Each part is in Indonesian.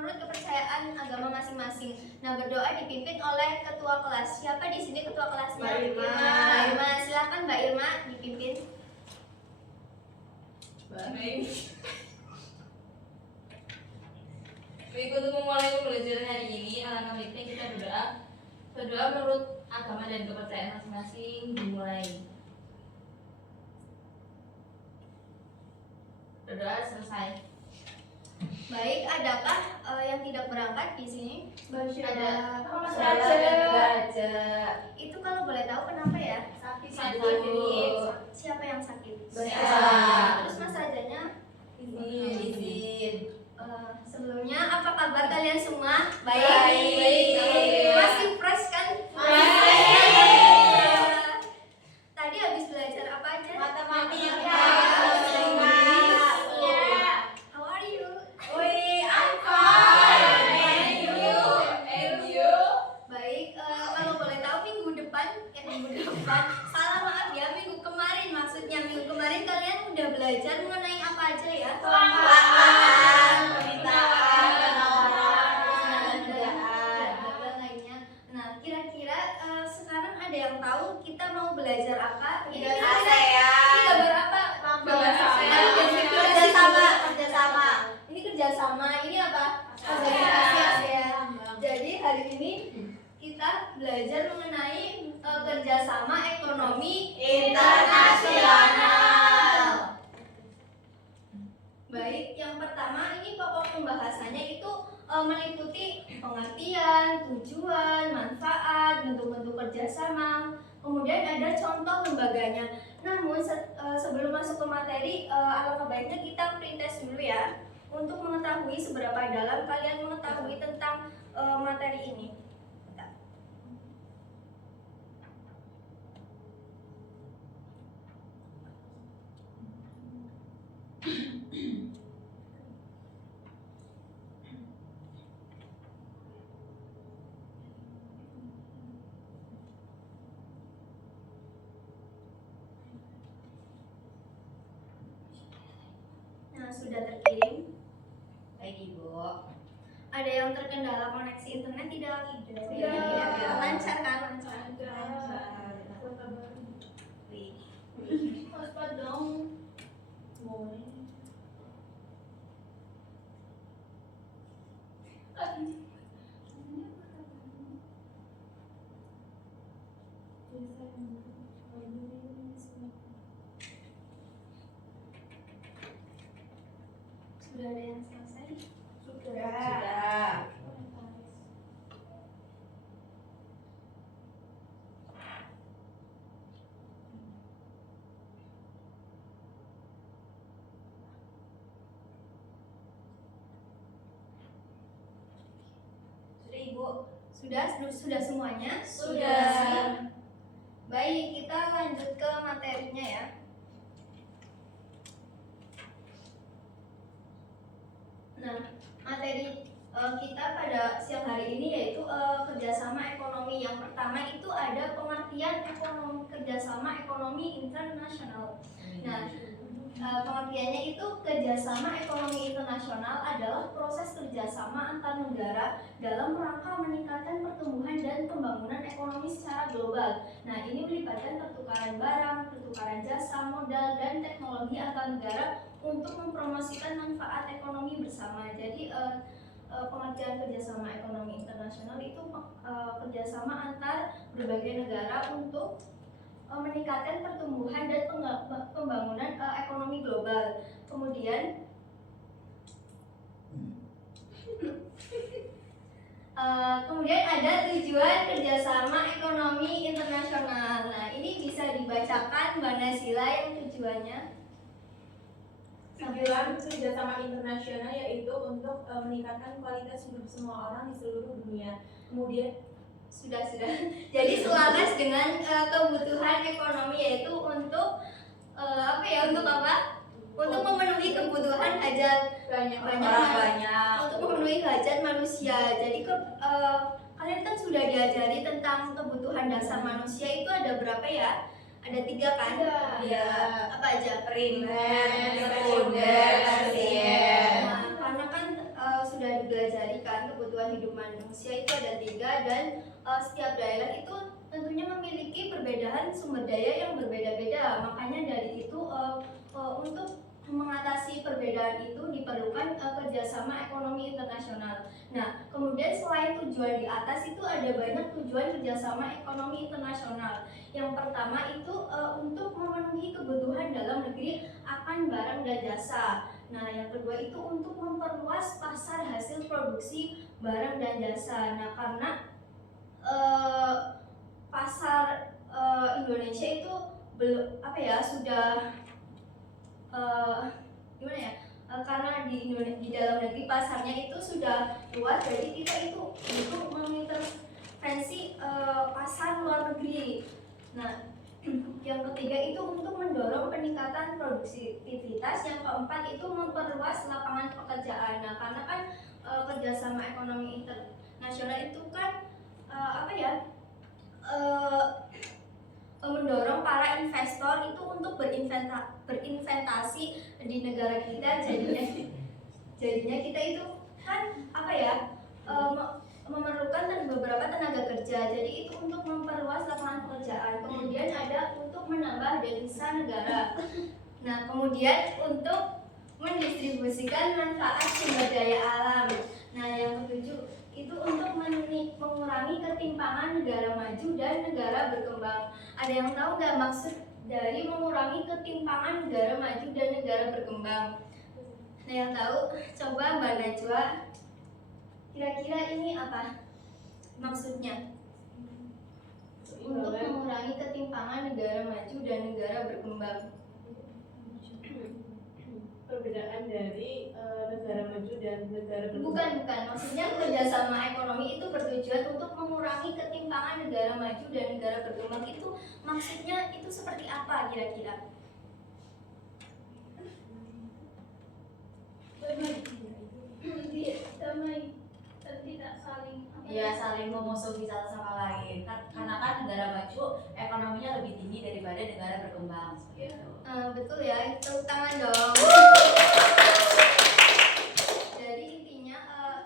menurut kepercayaan agama masing-masing. Nah, berdoa dipimpin oleh ketua kelas. Siapa di sini ketua kelasnya? Mbak Irma. Mbak Irma, silakan Mbak Irma dipimpin. Baik, untuk memulai pembelajaran hari ini, alangkah baiknya kita berdoa. Berdoa menurut agama dan kepercayaan masing-masing dimulai. Berdoa selesai. Baik, adakah yang tidak berangkat di sini? Ada. Mas Raja. Itu kalau boleh tahu kenapa ya? Sakit. Siapa yang sakit? Saya. Terus Mas Rajanya? Izin. Sebelumnya apa kabar kalian semua? Baik. Masih fresh kan? Masih. Tadi habis belajar apa aja? Matematika. How are you? I'm fine. And you? Baik, kalau boleh tahu minggu depan, salah maaf ya, minggu kemarin maksudnya. Minggu kemarin kalian udah belajar mengenai apa aja ya? Sekarang ada yang tahu kita mau belajar apa? Ini gambar apa? Kerjasama. Ini kerjasama. Ini apa? Organisasi ASEAN. Jadi hari ini kita belajar mengenai kerjasama ekonomi internasional. Baik, yang pertama ini pokok pembahasannya itu meliputi pengertian, tujuan, manfaat, bentuk-bentuk kerjasama, kemudian ada contoh lembaganya. Namun sebelum masuk ke materi, alangkah baiknya kita pretest dulu ya, untuk mengetahui seberapa dalam kalian mengetahui tentang materi ini. Nah, sudah terkirim. Baik, Ibu. Ada yang terkendala koneksi internet tidak? Tidak. Lancar kan? Lancar. Hotspot dong. Boleh. Sudah ada yang selesai? Sudah. Ibu, sudah semuanya? Sudah. Baik, kita lanjut ke materinya ya. Nah, materi kita pada siang hari ini yaitu kerjasama ekonomi. Yang pertama itu ada pengertian kerjasama ekonomi internasional. Nah, pengertiannya itu kerjasama ekonomi internasional adalah proses kerjasama antar negara dalam rangka meningkatkan pertumbuhan dan pembangunan ekonomi secara global. Nah, ini melibatkan pertukaran barang, pertukaran jasa, modal, dan teknologi antar negara untuk mempromosikan manfaat ekonomi bersama. Jadi pengertian kerjasama ekonomi internasional itu kerjasama antar berbagai negara untuk meningkatkan pertumbuhan dan pembangunan ekonomi global. Kemudian ada tujuan kerjasama ekonomi internasional. Nah, ini bisa dibacakan Mbak Nasila yang tujuannya. Tujuan kerjasama internasional yaitu untuk meningkatkan kualitas hidup semua orang di seluruh dunia. Kemudian sudah. Jadi selaras dengan kebutuhan ekonomi, yaitu untuk untuk apa? Untuk memenuhi kebutuhan hajat banyak untuk memenuhi hajat manusia. Jadi kalian kan sudah diajari tentang kebutuhan dasar manusia itu ada berapa ya? Ada 3 kan? Iya. Apa aja? Primer, sekunder, tersier. Nah, karena kan sudah dipelajari kan kebutuhan hidup manusia itu ada 3, dan setiap daerah itu tentunya memiliki perbedaan sumber daya yang berbeda-beda. Makanya dari itu untuk mengatasi perbedaan itu diperlukan kerjasama ekonomi internasional. Nah, kemudian selain tujuan di atas itu ada banyak tujuan kerjasama ekonomi internasional. Yang pertama itu untuk memenuhi kebutuhan dalam negeri akan barang dan jasa. Nah, yang kedua itu untuk memperluas pasar hasil produksi barang dan jasa. Nah, karena pasar Indonesia itu belum sudah gimana ya? Karena di dalam negeri pasarnya itu sudah luas, jadi kita itu untuk mengintervensi pasar luar negeri. Nah, yang ketiga itu untuk mendorong peningkatan produktivitas. Yang keempat itu memperluas lapangan pekerjaan. Nah, karena kan kerjasama ekonomi internasional itu kan mendorong para investor itu untuk berinvestasi di negara kita. Jadinya kita itu kan memerlukan beberapa tenaga kerja. Jadi itu untuk memperluas lapangan pekerjaan. Kemudian ada untuk menambah devisa negara. Nah, kemudian untuk mendistribusikan manfaat sumber daya alam. Nah, yang ketujuh itu untuk mengurangi ketimpangan negara maju dan negara berkembang. Ada yang tahu nggak maksud dari mengurangi ketimpangan negara maju dan negara berkembang? Nah, yang tahu coba Mbak Najwa, kira-kira ini apa maksudnya? Untuk mengurangi ketimpangan negara maju dan negara berkembang. Perbedaan dari negara maju dan negara Bukan. berkembang. Maksudnya kerjasama ekonomi itu bertujuan untuk mengurangi ketimpangan negara maju dan negara berkembang. Itu maksudnya itu seperti apa kira-kira? Tidak saling memusuhi satu sama lain. Karena kan negara maju ekonominya lebih tinggi daripada negara berkembang. Betul ya, tepuk tangan dong. Jadi intinya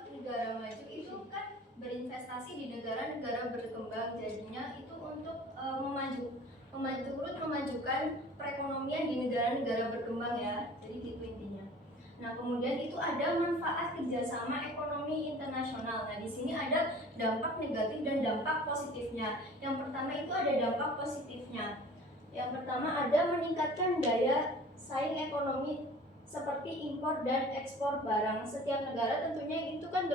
negara maju itu kan berinvestasi di negara-negara berkembang. Jadinya itu untuk memajukan perekonomian di negara-negara berkembang ya. Jadi gitu intinya. Nah, kemudian itu ada manfaat kerjasama ekonomi internasional. Nah, di sini ada dampak negatif dan dampak positifnya. Yang pertama itu ada dampak positifnya. Yang pertama ada meningkatkan daya saing ekonomi seperti impor dan ekspor barang. Setiap negara tentunya itu kan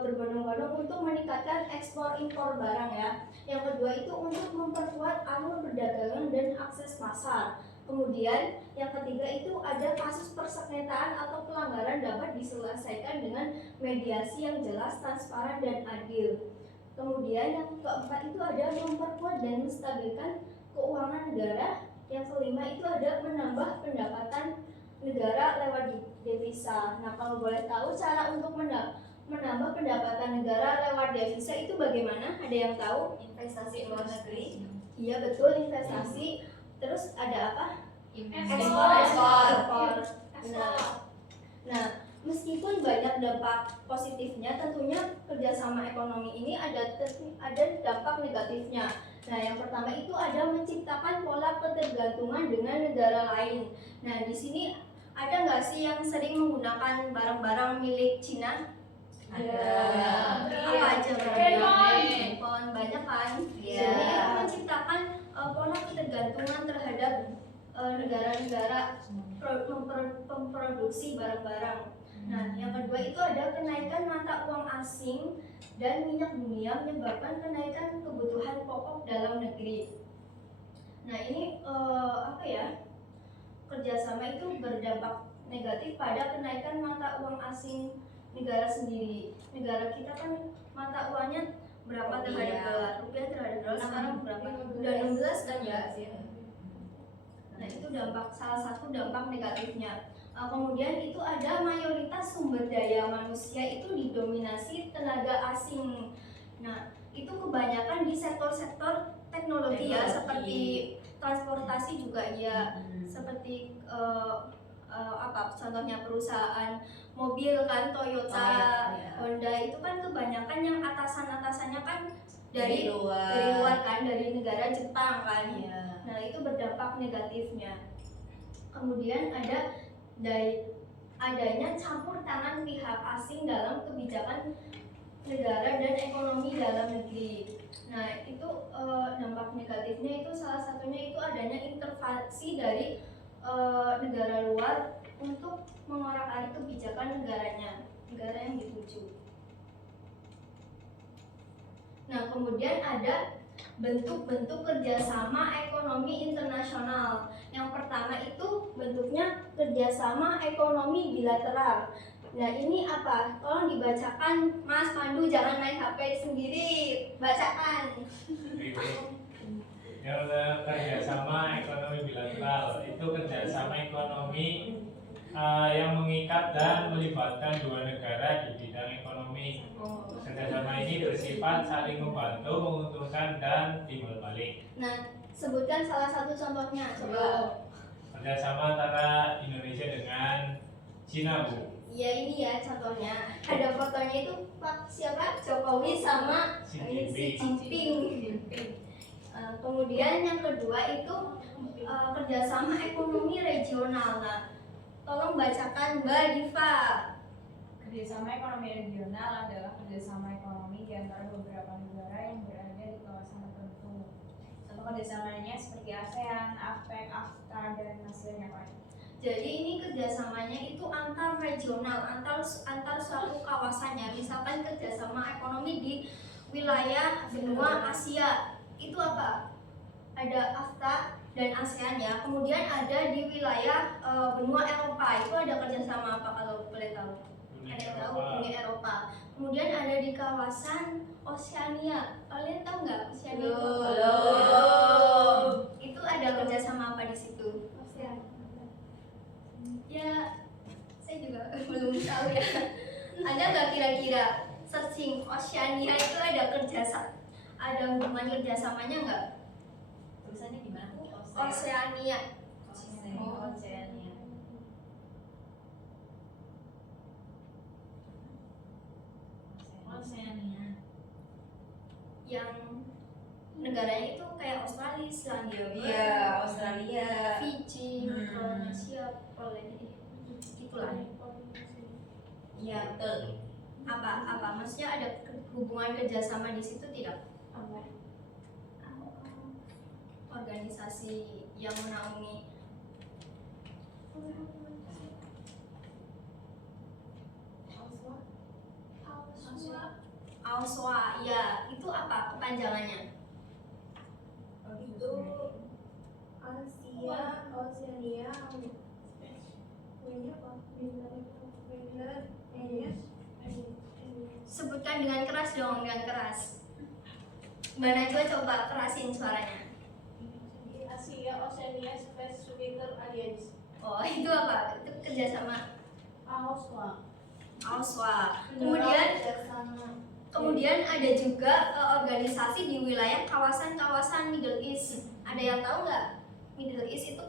berbondong-bondong untuk meningkatkan ekspor impor barang ya. Yang kedua itu untuk memperkuat alur perdagangan dan akses pasar. Kemudian yang ketiga itu ada kasus persengketaan atau pelanggaran dapat diselesaikan dengan mediasi yang jelas, transparan dan adil. Kemudian yang keempat itu ada memperkuat dan menstabilkan keuangan negara. Yang kelima itu ada menambah pendapatan negara lewat devisa. Nah, kalau boleh tahu cara untuk menambah pendapatan negara lewat devisa itu bagaimana? Ada yang tahu? Investasi luar negeri. Iya betul, investasi. Terus ada apa? Ekspor. Nah, meskipun banyak dampak positifnya, tentunya kerjasama ekonomi ini ada dampak negatifnya. Nah, yang pertama itu ada menciptakan pola ketergantungan dengan negara lain. Nah, di sini ada nggak sih yang sering menggunakan barang-barang milik Cina? Ada. Apa aja barangnya? Handphone, banyak kan? Iya. Jadi itu menciptakan pola ketergantungan terhadap negara-negara memproduksi barang-barang. Nah, yang kedua itu ada kenaikan mata uang asing dan minyak dunia menyebabkan kenaikan kebutuhan pokok dalam negeri. Nah, ini kerjasama itu berdampak negatif pada kenaikan mata uang asing negara sendiri. Negara kita kan mata uangnya berapa terhadap dolar, rupiah terhadap dolar sekarang berapa? Udah 16 kan ya? Nah itu salah satu dampak negatifnya. Kemudian itu ada mayoritas sumber daya manusia itu didominasi tenaga asing. Nah itu kebanyakan di sektor-sektor teknologi ya, seperti transportasi juga ya, seperti apa contohnya perusahaan mobil kan, Toyota, Honda itu kan kebanyakan yang atasannya kan dari luar kan, dari negara Jepang kan. Nah itu berdampak negatifnya. Kemudian adanya campur tangan pihak asing dalam kebijakan negara dan ekonomi dalam negeri. Nah itu dampak negatifnya itu salah satunya itu adanya intervensi dari negara luar untuk mengorak-arik kebijakan negara yang dituju. Nah kemudian ada bentuk-bentuk kerjasama ekonomi internasional. Yang pertama itu bentuknya kerjasama ekonomi bilateral. Nah ini apa? Tolong dibacakan Mas Pandu, jangan main HP sendiri, bacakan. Kerjasama ekonomi bilateral itu kerjasama ekonomi yang mengikat dan melibatkan dua negara di bidang ekonomi. Kerjasama ini bersifat saling membantu, menguntungkan, dan timbal balik. Nah, sebutkan salah satu contohnya. Coba. Kerjasama antara Indonesia dengan Cina, Bu. Ya ini ya contohnya. Ada fotonya itu Pak siapa? Jokowi sama Xi Xi Jinping. Jinping. Kemudian yang kedua itu kerjasama ekonomi regional. Nah, tolong bacakan Mbak Diva. Kerjasama ekonomi regional adalah kerjasama ekonomi di antara beberapa negara yang berada di kawasan tertentu. Contoh kerjasamanya seperti ASEAN, APEC, AFTA, dan masih banyak lain. Jadi ini kerjasamanya itu antar regional, antar suatu kawasannya. Misalkan kerjasama ekonomi di wilayah benua Asia. Itu apa? Ada AFTA dan ASEAN ya. Kemudian ada di wilayah benua Eropa. Itu ada kerjasama apa kalau boleh tahu? Ada tahu Uni Eropa. Kemudian ada di kawasan Oseania. Kalian tahu nggak Oseania itu? Belum. Itu ada kerjasama apa di situ? Oseania. Ya, saya juga belum tahu ya. Ada nggak kira-kira searching Oceania itu ada hubungan kerjasamanya nggak? Tulisannya gimana? Oceania. Oceania. Oceania. Yang negaranya itu kayak Australia, Selandia Baru, Iya, Australia. Fiji, Mikronesia, Polynesia. Itulah. Iya, betul. Apa? Maksudnya ada hubungan kerjasama di situ tidak? Organisasi yang menaungi AUSWA, ya itu apa kepanjangannya? Itu Asia, Oceania, Sebutkan dengan keras dong, dengan keras. Mbak Najwa coba kerasin suaranya. Asia, Oceania, Pacific Alliance. Oh itu apa? Itu kerjasama AUSWA. AUSWA. Kemudian ada juga organisasi di wilayah kawasan-kawasan Middle East. Ada yang tahu nggak? Middle East itu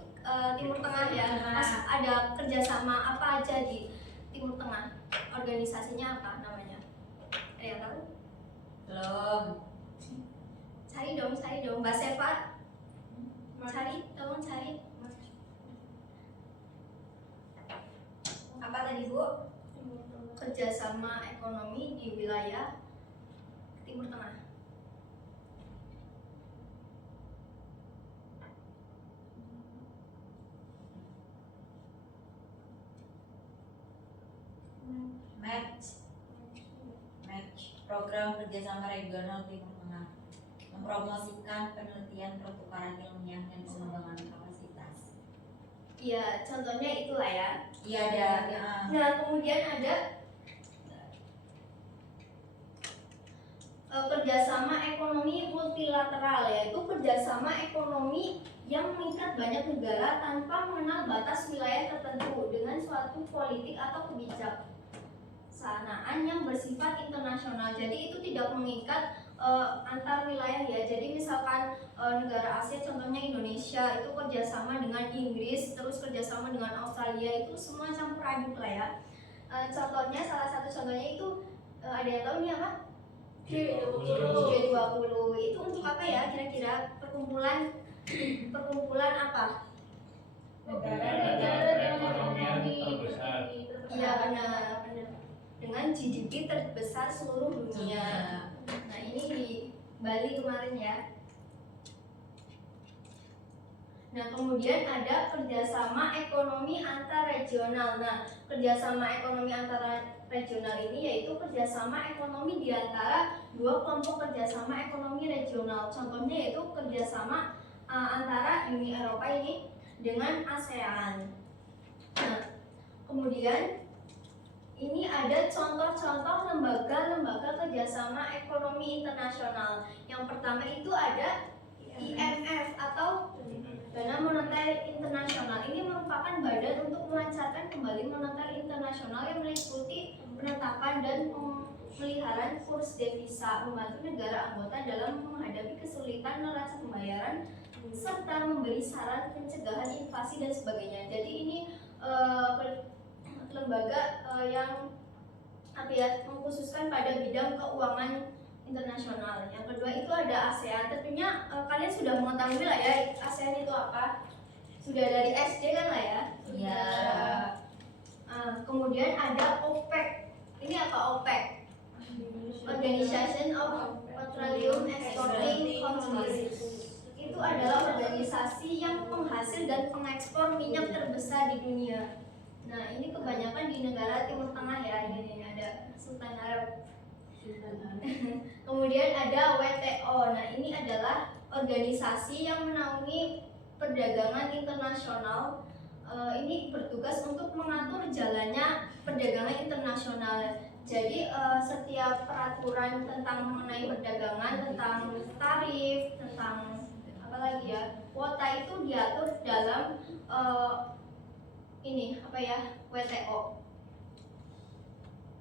Timur Tengah ya. Mas ada kerjasama apa aja di Timur Tengah? Organisasinya apa namanya? Ada yang tahu? Belum. Cari dong, Mbak Seva. Tolong cari. Apa tadi Bu? Kerjasama ekonomi di wilayah Timur Tengah. Match program kerjasama regional Timur Tengah mempromosikan penelitian, pertukaran ilmiah, dan pengembangan kapasitas. Iya, contohnya itulah ya. Iya ada. Nah, kemudian ada kerjasama ekonomi multilateral, yaitu kerjasama ekonomi yang mengikat banyak negara tanpa mengenal batas wilayah tertentu dengan suatu politik atau kebijaksanaan yang bersifat internasional. Jadi itu tidak mengikat antar wilayah ya. Jadi misalkan negara Asia contohnya Indonesia itu kerjasama dengan Inggris, terus kerjasama dengan Australia, itu semua campur aduk lah ya. Contohnya salah satu contohnya itu ada yang tahu ini apa? G20 itu untuk apa ya kira-kira? Perkumpulan apa? Negara perekonomian terbesar. Iya benar. Dengan GDP terbesar seluruh dunia. Nah ini di Bali kemarin ya. Nah kemudian ada kerjasama ekonomi antar regional. Nah kerjasama ekonomi antara regional ini yaitu kerjasama ekonomi di antara dua kelompok kerjasama ekonomi regional. Contohnya yaitu kerjasama antara Uni Eropa ini dengan ASEAN. Nah kemudian ini ada contoh-contoh lembaga-lembaga kerjasama ekonomi internasional. Yang pertama itu ada IMF atau Dana Moneter Internasional. Ini merupakan badan untuk melancarkan kembali moneter internasional yang meliputi penetapan dan pemeliharaan kurs devisa, membantu negara anggota dalam menghadapi kesulitan neraca pembayaran, serta memberi saran pencegahan inflasi dan sebagainya. Jadi ini lembaga yang mengkhususkan pada bidang keuangan internasional. Yang kedua itu ada ASEAN. Tentunya kalian sudah mengetahui lah ya ASEAN itu apa. Sudah dari SD kan lah ya. Iya. Kemudian ada OPEC. Ini apa OPEC? Organization of Petroleum Exporting Countries. Itu adalah organisasi yang penghasil dan pengekspor minyak terbesar di dunia. Nah ini kebanyakan di negara Timur Tengah ya. Ini ada Sultan Arab. Kemudian ada WTO. Nah ini adalah organisasi yang menaungi perdagangan internasional. Ini bertugas untuk mengatur jalannya perdagangan internasional. Jadi setiap peraturan tentang mengenai perdagangan, tentang tarif, tentang apa lagi ya, kuota itu diatur dalam WTO.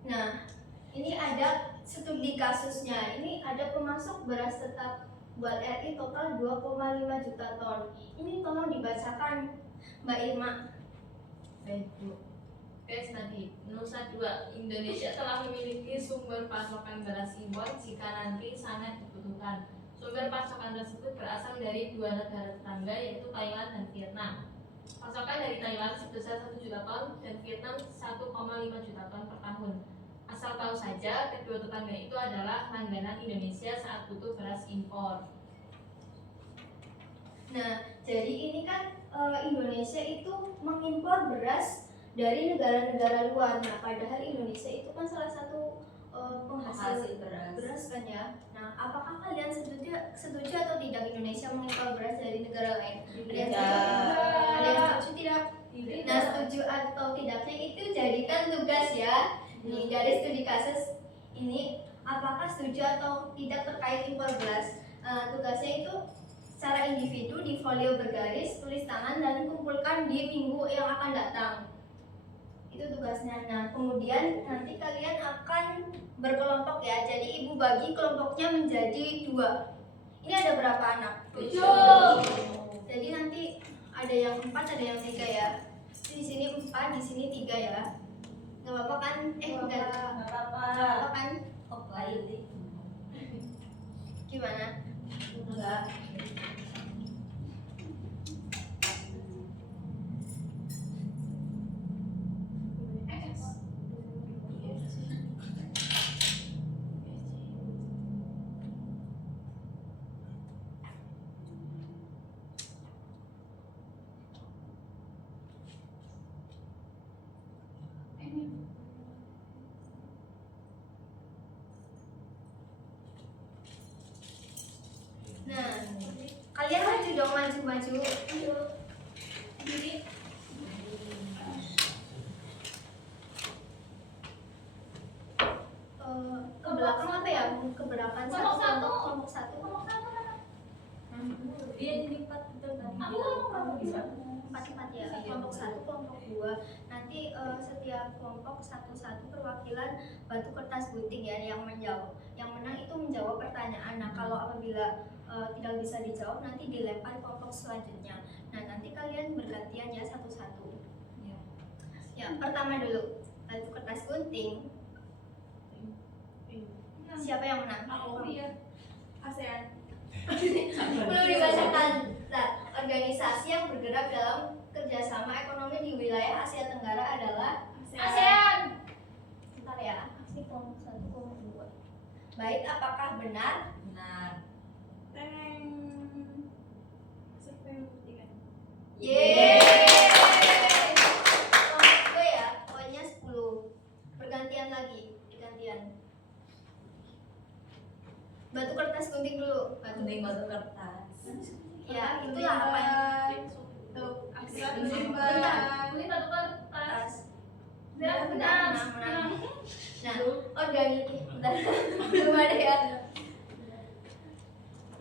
Nah ini ada studi kasusnya. Ini ada pemasok beras tetap buat RI total 2,5 juta ton. Ini tolong dibacakan Mbak Irma. Baik Bu. Guys tadi Nusa 2, Indonesia telah memiliki sumber pasokan beras impor jika nanti sangat dibutuhkan. Sumber pasokan tersebut berasal dari dua negara tetangga yaitu Thailand dan Vietnam. Pasokan dari Thailand sebesar 1 juta ton dan Vietnam 1,5 juta ton per tahun. Asal tahu saja, kedua tetangga itu adalah langganan Indonesia saat butuh beras impor. Nah, jadi ini kan Indonesia itu mengimpor beras dari negara-negara luar. Nah, padahal Indonesia itu kan salah satu penghasil beras kan ya. Nah, apakah kalian setuju atau tidak Indonesia mengimpor beras dari negara lain? Ada yang setuju tidak? Nah, setuju atau tidaknya itu jadikan tugas ya. Nih dari studi kasus ini, apakah setuju atau tidak terkait impor beras? Tugasnya itu secara individu di folio bergaris, tulis tangan dan kumpulkan di minggu yang akan datang. Itu tugasnya. Nah kemudian nanti kalian akan berkelompok ya. Jadi ibu bagi kelompoknya menjadi 2. Ini ada berapa anak? 7. Jadi nanti ada yang 4, ada yang 3 ya. Di sini 4, di sini 3 ya. Gak apa-apa kan? Enggak apa-apa kan? Lain. Gimana? Enggak. Nah, kalian maju dong, maju. Diri. Ke belakang apa ya? ya keberapa kelompok satu Dia lipat itu tadi. empat ya, kelompok satu, kelompok dua. Nanti setiap kelompok satu-satu perwakilan batu kertas gunting ya yang menjawab. Yang menang itu menjawab pertanyaan. Nah kalau apabila tidak bisa dijawab nanti dilempar kelompok selanjutnya. Nah nanti kalian bergantian ya satu-satu. Ya pertama dulu batu kertas gunting. Siapa yang menang? ASEAN. Perlu dibacakan. Nah, organisasi yang bergerak dalam kerjasama ekonomi di wilayah Asia Tenggara adalah ASEAN. Bentar ya, aksi kelompok satu, kelompok dua. Baik, apakah benar? Benar. Teng. Survei membuktikan. Yeay. Kelompok dua ya, poinnya 10. Bergantian lagi, gantian. Batu kertas gunting dulu. Gunting batu kertas. Ya, itulah apa yang bentar. Gunting batu kertas. Menang. Nah, bentar. Belum ada ya.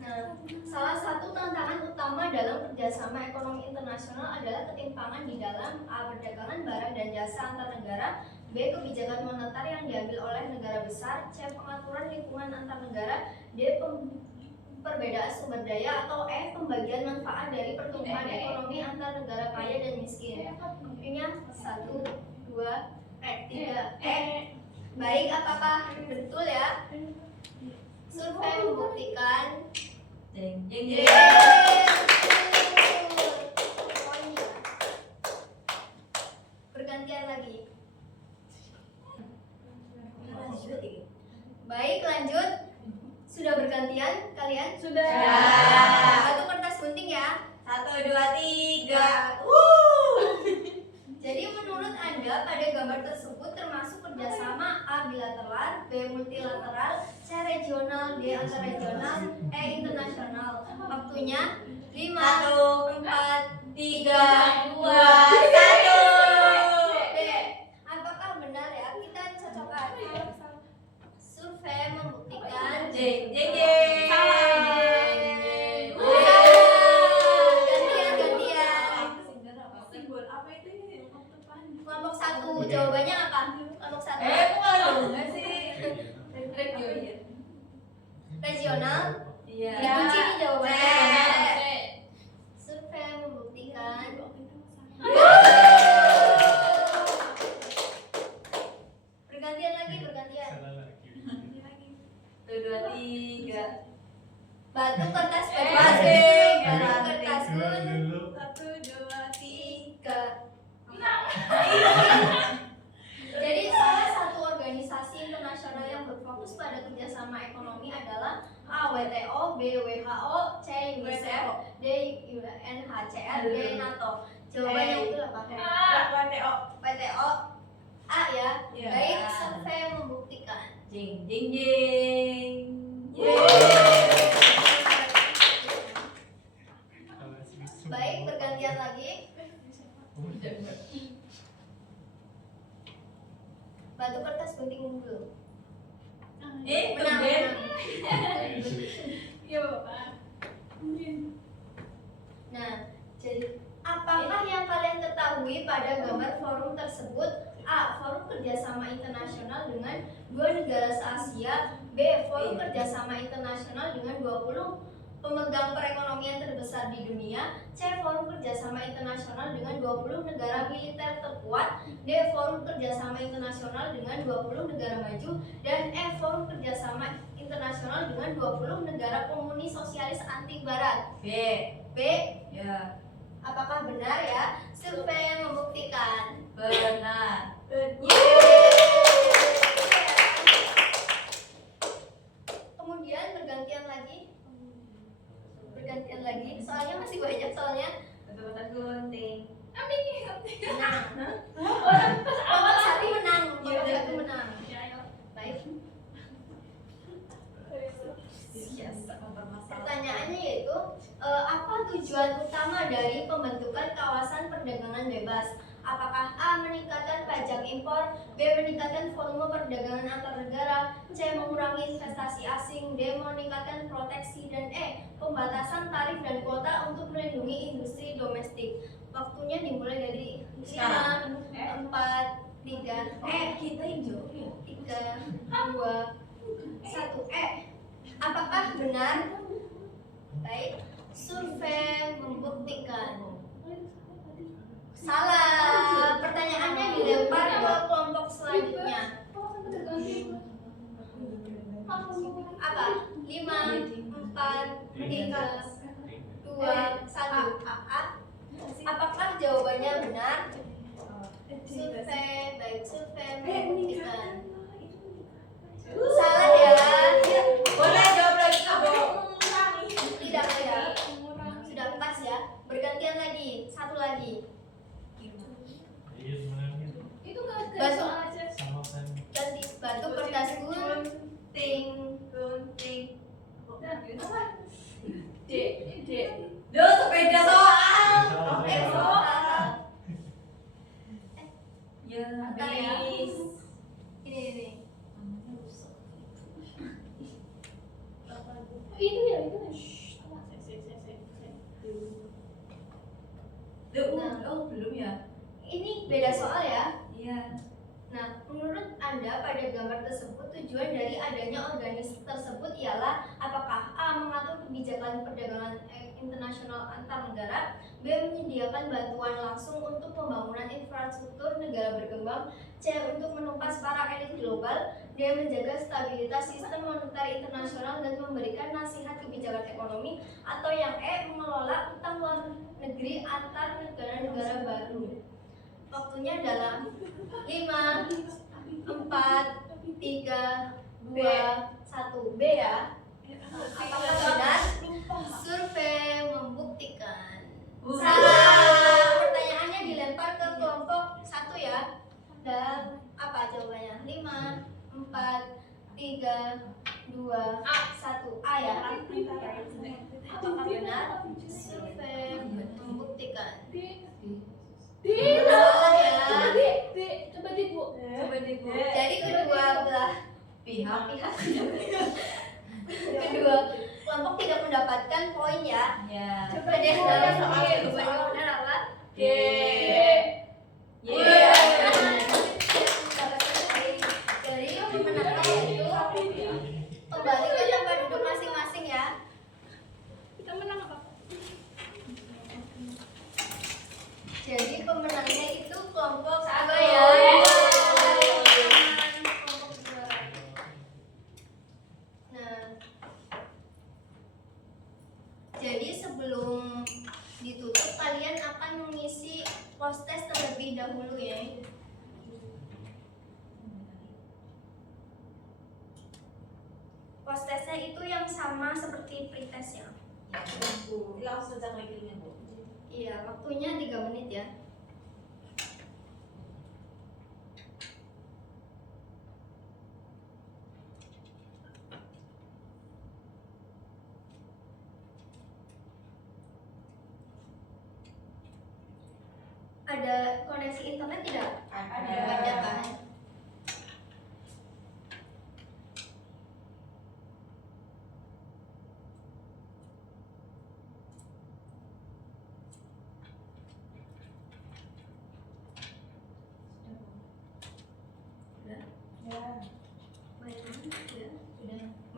Nah, salah satu tantangan utama dalam kerjasama ekonomi internasional adalah ketimpangan di dalam A. Perdagangan barang dan jasa antar negara, B. Kebijakan moneter yang diambil oleh negara besar, C. Pengaturan lingkungan antar negara, D. Perbedaan sumber daya, atau E. Pembagian manfaat dari pertumbuhan ekonomi antar negara kaya dan miskin. Buktinya 1, 2, 3. Baik, apakah betul ya? Survei membuktikan. Jeng jeng Yeay, jeng. betul. Poin ya. Bergantian lagi. Baik, lanjut. Sudah bergantian kalian? Sudah. Batu kertas gunting ya. 1, 2, 3. Jadi menurut Anda pada gambar tersebut termasuk kerjasama A. Bilateral, B. Multilateral, C. Regional, D. Antarregional, E. Internasional. Waktunya 5, 4, 3, 2, 1. B. Apakah benar ya? Kita cocokkan. Survei membuktikan. Jeng jeng jeng. Simbol apa itu? Kelompok satu, jawabannya apa? Kelompok satu. Malu nggak sih? Regional. Iya. Dikunci nih jawabannya. C. Survei membuktikan. Bergantian lagi, bergantian. Salah lagi. 1, 2, 3. Batu kertas Gunting. batu kertas Dua gunting. dulu. 1, 2, 3. 3. Jadi salah satu organisasi internasional yang berfokus pada kerjasama ekonomi adalah A. WTO, B. WHO, C. UNICEF, D. UNHCR, D. NATO. Jawabannya betul apa? WTO. WTO. A ya. Iya. Baik, survei membuktikan. Jeng jeng jeng. Baik, bergantian lagi. Batu kertas gunting unggul. Menang, Tumben. menang. Iya, Bapak. Nah, jadi apakah yang kalian ketahui pada gambar forum tersebut? A. Forum kerjasama internasional dengan 2 negara se-Asia. B. Forum kerjasama internasional dengan 20 pemegang perekonomian terbesar di dunia. C. Forum kerjasama internasional dengan 20 negara militer terkuat. D. Forum kerjasama internasional dengan 20 negara maju. Dan E. Forum kerjasama internasional dengan 20 negara komunis sosialis anti barat. B. B. Ya. Apakah benar ya? Survei yang membuktikan. Benar. Kemudian bergantian lagi. Soalnya masih banyak soalnya. Batu kertas gunting. Menang. Kelompok satu menang. Kelompok satu menang. Baik. Pertanyaannya yaitu apa tujuan utama dari pembentukan kawasan perdagangan bebas? Apakah A. meningkatkan pajak impor, B. meningkatkan volume perdagangan antar negara, C. mengurangi investasi asing, D. meningkatkan proteksi, dan E. pembatasan tarif dan kuota untuk melindungi industri domestik. Waktunya dimulai dari 5, 4, 3, kita yang jawab ya. 3, 2, 1. Apakah benar? Baik, survei membuktikan. Salah. Pertanyaannya dilempar ke kelompok selanjutnya. Apa? 5, 4, 3, 2, 1. Apakah jawabannya benar? Survei, baik, survei membuktikan. Salah ya. Boleh jawab lagi Tidak ya. Sudah pas ya. Bergantian lagi. Satu lagi. Iya sebenarnya Itu nggak Batu. soal aja. sama kan. Ganti batu kertas gunting. Duh, sepeda soal. Soal. Ya, Bentar ya. Ini. Itu ya, itu. Belum ya? Ini beda soal ya. Iya. Nah, menurut Anda pada gambar tersebut tujuan dari adanya organisasi tersebut ialah apakah A. mengatur kebijakan perdagangan internasional antar negara, B. menyediakan bantuan langsung untuk pembangunan infrastruktur negara berkembang, C. untuk menumpas para elit global, D. menjaga stabilitas sistem moneter internasional dan memberikan nasihat kebijakan ekonomi, atau yang E. mengelola utang luar negeri antar negara-negara baru. Waktunya dalam 5, 4, 3, 2, 1. B ya. Apakah benar? Survei membuktikan. Salah. Pertanyaannya dilempar ke kelompok 1 ya. Dan apa jawabannya? 5, 4, 3, 2, 1. A ya. Apakah benar? Survei membuktikan. Salah ya. Coba di Bu. Jadi kedua belah pihak kedua kelompok tidak mendapatkan poin ya. Ya. Coba deh jawabannya benar apa? D. Iya. Jadi pemenangnya yaitu kembali ke tempat duduk masing-masing ya. Kita menang apa? Jadi pemenangnya itu kelompok 2 Satu. ya. Kelompok 2. Nah, jadi sebelum ditutup kalian akan mengisi post test terlebih dahulu ya. Post testnya itu yang sama seperti pretest ya. Langsung cek lagi Bu. Iya, waktunya 3 menit ya. Ada koneksi internet tidak? Ada kan?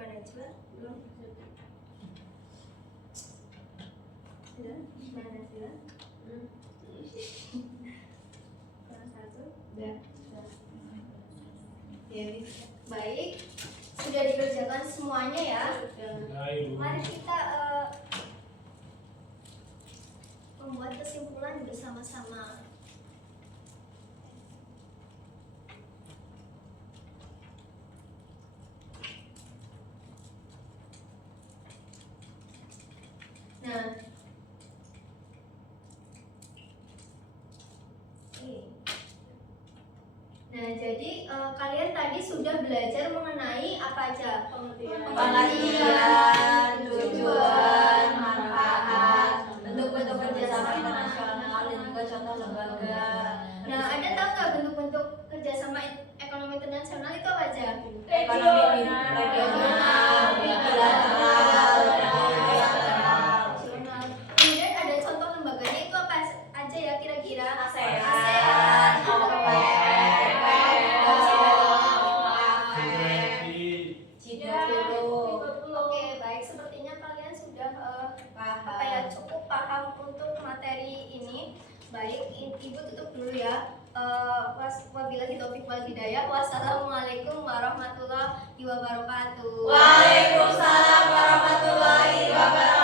Mana coba? Belum. Sudah? Mana sudah? Kurang 1. Baik. Sudah dikerjakan semuanya ya. Mari kita membuat kesimpulan bersama-sama. Nah, jadi kalian tadi sudah belajar mengenai apa aja? Pengertian, tujuan, manfaat, bentuk-bentuk kerjasama internasional dan juga contoh lembaga, saja. Wassalamualaikum warahmatullahi wabarakatuh. Waalaikumsalam warahmatullahi wabarakatuh.